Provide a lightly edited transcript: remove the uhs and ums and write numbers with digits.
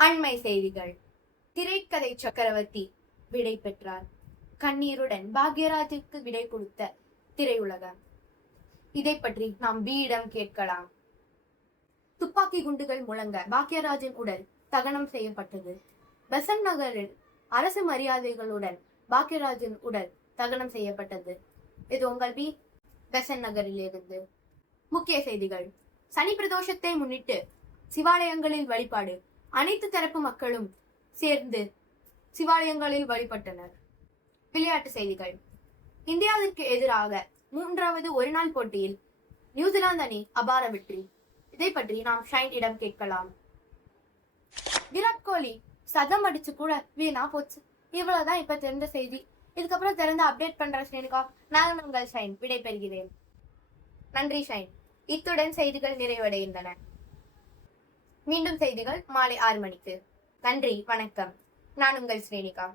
அண்மை செய்திகள். திரைக்கதை சக்கரவர்த்தி விடை பெற்றார். கண்ணீருடன் பாக்யராஜுக்கு விடை கொடுத்த திரையுலகம். இதை பற்றி நாம் பியிடம் கேட்கலாம். துப்பாக்கி குண்டுகள் முழங்க பாக்யராஜின் உடல் தகனம் செய்யப்பட்டது. பெசன்ட் நகரில் அரசு மரியாதைகளுடன் பாக்யராஜின் உடல் தகனம் செய்யப்பட்டது. இது உங்கள் பி. பெசன்ட் நகரில் இருந்து முக்கிய செய்திகள். சனி பிரதோஷத்தை முன்னிட்டு சிவாலயங்களில் வழிபாடு. அனைத்து தரப்பு மக்களும் சேர்ந்து சிவாலயங்களில் வழிபட்டனர். விளையாட்டு செய்திகள். இந்தியாவிற்கு எதிராக 3வது ஒருநாள் போட்டியில் நியூசிலாந்து அணி அபார வெற்றி. இதை பற்றி நாம் ஷைன் இடம் கேட்கலாம். விராட் கோலி சதம் அடிச்சு கூட வீணா போச்சு. இவ்வளவுதான் இப்ப தெரிந்த செய்தி. இதுக்கப்புறம் திறந்து அப்டேட் பண்ற ஸ்ரீனிகா. நான் உங்கள் ஷைன் விடை பெறுகிறேன். நன்றி ஷைன். இத்துடன் செய்திகள் நிறைவடைகின்றன. மீண்டும் செய்திகள் மாலை 6 மணிக்கு. நன்றி, வணக்கம். நான் உங்கள் ஸ்ரீனிகா.